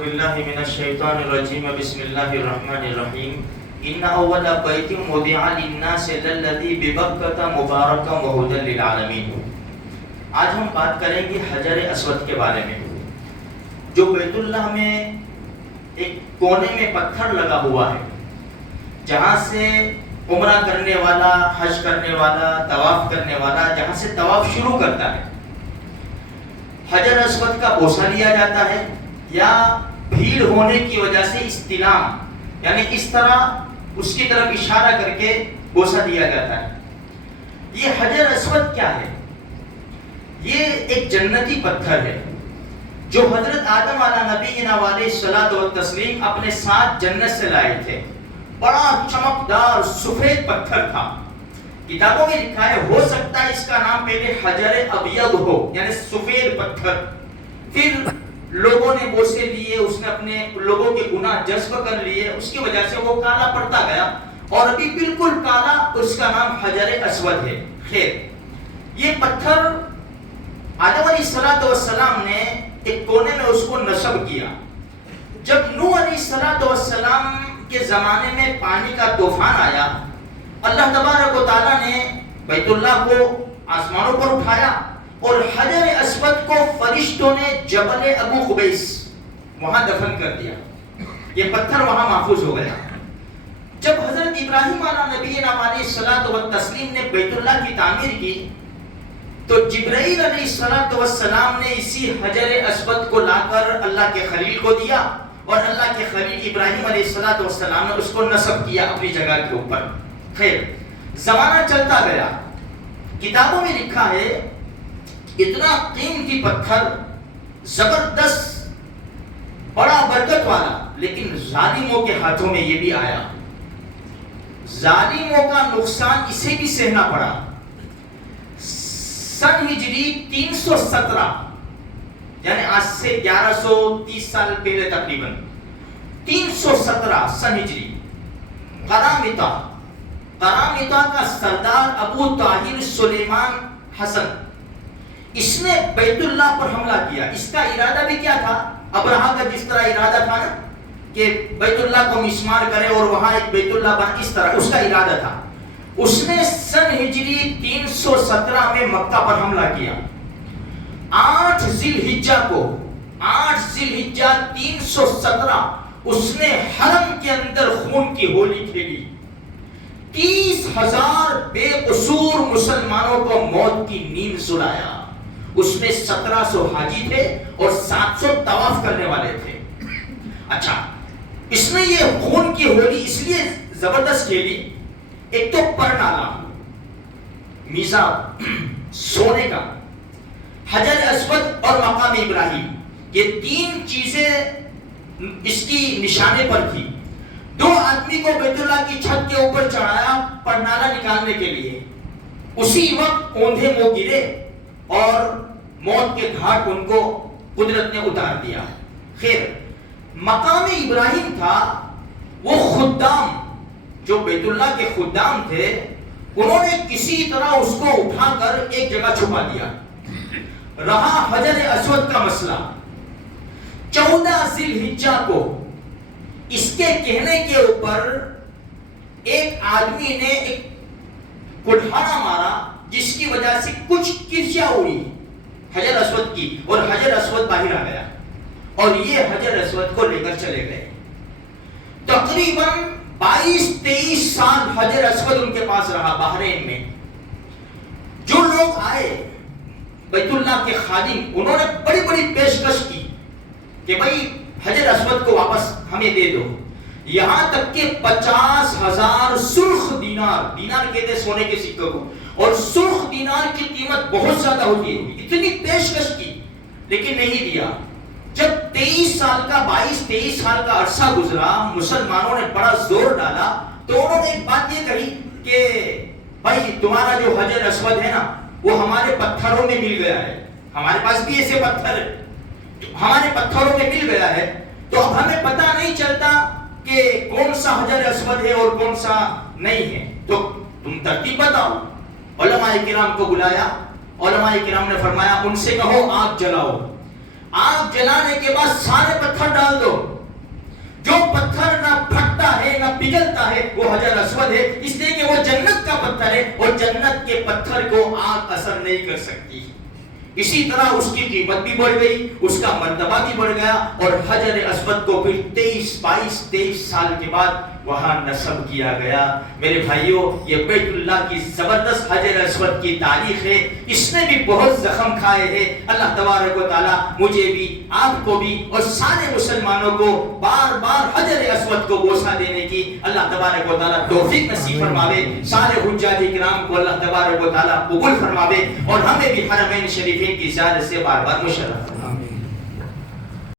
باللہ من الشیطان الرجیم بسم اللہ الرحمن الرحیم ان اول بیت وضع للناس للذی ببکۃ مبارکا وہدی للعالمین۔ آج ہم بات کریں گے حجر اسود کے بارے میں، جو بیت اللہ میں ایک کونے میں پتھر لگا ہوا ہے، جہاں سے عمرہ کرنے والا، حج کرنے والا، طواف کرنے والا جہاں سے طواف شروع کرتا ہے، حجر اسود کا بوسہ لیا جاتا ہے، یا بھیڑ ہونے کی وجہ سے استلام، یعنی اس طرح اس کی طرف اشارہ کر کے بوسہ دیا جاتا ہے۔ یہ حجر اسود کیا ہے؟ یہ ایک جنتی پتھر ہے جو حضرت آدم علیہ نبینا علیہ الصلوۃ والتسلیم اپنے ساتھ جنت سے لائے تھے۔ بڑا چمکدار سفید پتھر تھا۔ کتابوں میں لکھا ہے ہو سکتا ہے اس کا نام پہلے حجر ابیض ہو، یعنی سفید پتھر، پھر لوگوں نے بوسے لیے، اس نے اپنے لوگوں کے گناہ جذب کر لیے، اس کی وجہ سے وہ کالا پڑتا گیا اور ابھی بالکل کالا، اس کا نام حجر اسود ہے۔ خیر، یہ پتھر آدم علیہ السلام نے ایک کونے میں اس کو نصب کیا۔ جب نوح علیہ السلام کے زمانے میں پانی کا طوفان آیا، اللہ تبارک و تعالیٰ نے بیت اللہ کو آسمانوں پر اٹھایا اور حجر اسود کو فرشتوں نے جبل ابو قبیس وہاں دفن کر دیا۔ یہ پتھر وہاں محفوظ ہو گیا۔ جب حضرت ابراہیم علیہ نبینا علیہ الصلوۃ والتسلیم نے بیت اللہ کی تعمیر کی، تو جبرائیل علیہ السلام نے اسی حجر اسود کو لا کر اللہ کے خلیل کو دیا، اور اللہ کے خلیل ابراہیم علیہ السلام نے اس کو نصب کیا اپنی جگہ کے اوپر۔ خیر، زمانہ چلتا گیا، کتابوں میں لکھا ہے اتنا قیمتی پتھر، زبردست، بڑا برکت والا، لیکن ظالموں کے ہاتھوں میں یہ بھی آیا۔ ظالموں کا نقصان اسے بھی سہنا پڑا۔ سن ہجری 317، یعنی آج سے 1130 سال پہلے تقریباً 317 سن ہجری، قرامطہ کا سردار ابو طاہر سلیمان حسن، اس نے بیت اللہ پر حملہ کیا۔ اس کا ارادہ بھی کیا تھا؟ ابرہا کا جس طرح ارادہ تھا نا کہ بیت اللہ کو مسمار کرے اور وہاں ایک بیت اللہ بنا، اس طرح اس کا ارادہ تھا۔ اس نے سن ہجری 317 میں مکہ پر حملہ کیا۔ 8 ذی الحجہ 317 اس نے حرم کے اندر خون کی ہولی کھیلی۔ 30,000 بے قصور مسلمانوں کو موت کی نیند سلایا۔ اس میں 1700 حاجی تھے اور 700 طواف کرنے والے تھے۔ اچھا، اس نے یہ خون کی ہولی اس لیے زبردست کھیلی، ایک تو پر نالا، میزاب سونے کا، حجر اسود اور مقام ابراہیم، یہ 3 چیزیں اس کی نشانے پر تھی۔ 2 آدمی کو بیت اللہ کی چھت کے اوپر چڑھایا پرنالا نکالنے کے لیے، اسی وقت اوندھے منہ گرے اور موت کے گھاٹ ان کو قدرت نے اتار دیا۔ خیر، مقام ابراہیم تھا، وہ خدام جو بیت اللہ کے خدام تھے، انہوں نے کسی طرح اس کو اٹھا کر ایک جگہ چھپا دیا۔ رہا حجر اسود کا مسئلہ، 14 ذی الحجہ کو اس کے کہنے کے اوپر ایک آدمی نے ایک کڑھاڑا مارا، جس کی وجہ سے کچھ کرچیاں اڑی حجر اسود کی، اور حجر اسود باہر آ گیا، اور یہ حجر اسود کو لے کر چلے گئے۔ تقریباً 22-23 سال حجر اسود ان کے پاس رہا بحرین میں۔ جو لوگ آئے بیت اللہ کے خادم، انہوں نے بڑی بڑی پیشکش کی کہ بھائی حجر اسود کو واپس ہمیں دے دو، یہاں تک کہ 50,000 سرخ دینار کہتے سونے کے سکے کو، اور سرخ دینار کی قیمت بہت زیادہ ہوتی ہے، اتنی پیشکش کی لیکن نہیں دیا۔ جب 23 سال کا عرصہ گزرا، مسلمانوں نے بڑا زور ڈالا، تو انہوں نے ایک بات یہ کہی کہ بھائی تمہارا جو حجر اسود ہے نا، وہ ہمارے پتھروں میں مل گیا ہے، ہمارے پاس بھی ایسے پتھر ہے، ہمارے پتھروں میں مل گیا ہے، تو اب ہمیں پتہ نہیں چلتا کہ کون سا حجر اسود ہے اور کون سا نہیں ہے، تو تم ترتیب بتاؤ۔ علماء کرام کو بلایا، علماء کرام نے فرمایا ان سے کہو آگ جلاؤ، آگ جلانے کے بعد سارے پتھر ڈال دو، پگھلتا ہے وہ حجر اسود ہے، اس لیے کہ وہ جنت کا پتھر ہے اور جنت کے پتھر کو آگ اثر نہیں کر سکتی۔ اسی طرح اس کی قیمت بھی بڑھ گئی، اس کا مرتبہ بھی بڑھ گیا، اور حجر اسود کو پھر 23 سال کے بعد وہاں نصب کیا گیا۔ میرے بھائیوں، یہ بیت اللہ کی زبردست حجر اسود کی تاریخ ہے، اس نے بھی بہت زخم کھائے ہیں۔ اللہ تبارک و تعالی مجھے بھی، آپ کو بھی اور سارے مسلمانوں کو بار بار حجر اسود کو بوسہ دینے کی اللہ تبارک و تعالی توفیق نصیب فرماوے۔ سارے حجاج کرام کو اللہ تبارک و تعالی قبول فرماوے اور ہمیں بھی حرمین شریفین کی زیارت سے بار بار مشرف